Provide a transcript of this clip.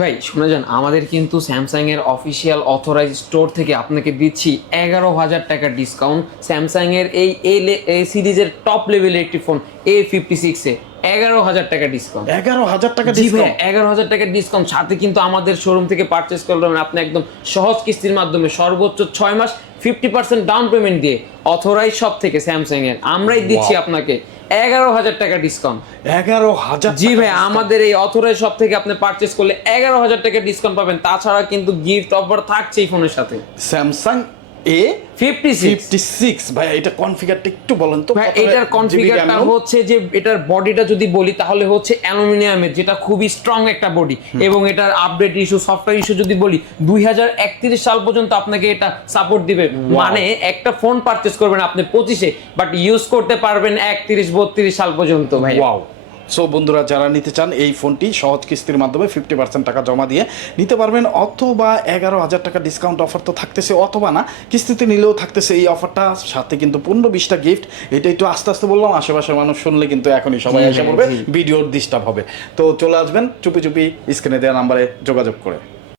ভাই শুনে যান, আমাদের কিন্তু স্যামসাং এর অফিসিয়াল অথরাইজ স্টোর থেকে আপনাকে দিচ্ছি 11,000 টাকার ডিসকাউন্ট। স্যামসাং এর এই সিরিজের টপ লেভেলের একটি ফোন A56 এ 11,000 টাকা ডিসকাউন্ট। 11,000 টাকা জি ভাই, ডিসকাউন্ট? 11,000 টাকার ডিসকাউন্ট, সাথে কিন্তু আমাদের শোরুম থেকে পারচেস করবেন আপনি একদম সহজ কিস্তির মাধ্যমে সর্বোচ্চ 6 মাস 50% ডাউন পেমেন্ট দিয়ে অথরাইজ শপ থেকে স্যামসাং এর আমরাই দিচ্ছি আপনাকে 11,000 টাকা ডিসকাউন্ট। 11,000? জি ভাই, আমাদের এই অথরাইজ শপ থেকে আপনি পারচেস করলে 11,000 টাকা ডিসকাউন্ট পাবেন। তাছাড়া কিন্তু গিফট অফার থাকছে এই ফোনের সাথে। স্যামসাং A56 ভাই, এটা কনফিগারটা একটু বলেন তো। ভাই এটার কনফিগারটা হচ্ছে যে এটার বডিটা যদি বলি তাহলে হচ্ছে অ্যালুমিনিয়ামের, যেটা খুবই স্ট্রং একটা বডি। এবং এটার আপডেট ইস্যু, সফটওয়্যার ইস্যু যদি বলি 2031 সাল পর্যন্ত আপনাকে এটা সাপোর্ট দিবে। মানে একটা ফোন পারচেস করবেন আপনি 25-এ, বাট ইউজ করতে পারবেন 31-32 সাল পর্যন্ত ভাই। ওয়াও। সো বন্ধুরা, যারা নিতে চান এই ফোনটি সহজ কিস্তির মাধ্যমে 50% টাকা জমা দিয়ে নিতে পারবেন, অথবা 11,000 টাকা ডিসকাউন্ট অফার তো থাকতেছে, অথবা না কিস্তিতে নিলেও থাকতেছে এই অফারটা, সাথে কিন্তু 15-20টা গিফট। এটা একটু আস্তে আস্তে বললাম, আশেপাশের মানুষ শুনলে কিন্তু এখনই সবাই এসে পড়বে, ভিডিওর ডিস্টার্ব হবে। তো চলে আসবেন চুপি চুপি স্ক্রিনে দেওয়া নাম্বারে যোগাযোগ করে।